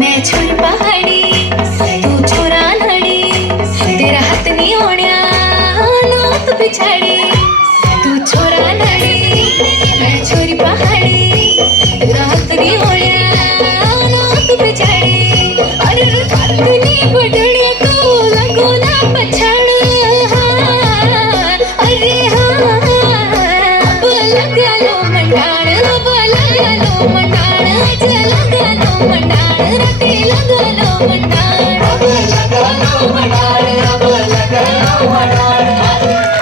मैं छोरी पहाड़ी तू छोरा नड़ी तेरा हाथ नहीं होण्या नोत पिछाड़ी तू छोरा नड़ी मैं छोरी पहाड़ी तेरा हाथ नहीं होण्या नोत पिछाड़ी अरे हाथ नहीं बडणे तू लगो ना पछाड़ अरे हाँ लगलो मंडाण लगलो मंडाण लगलो मंडाण रटे लगलो मंडाण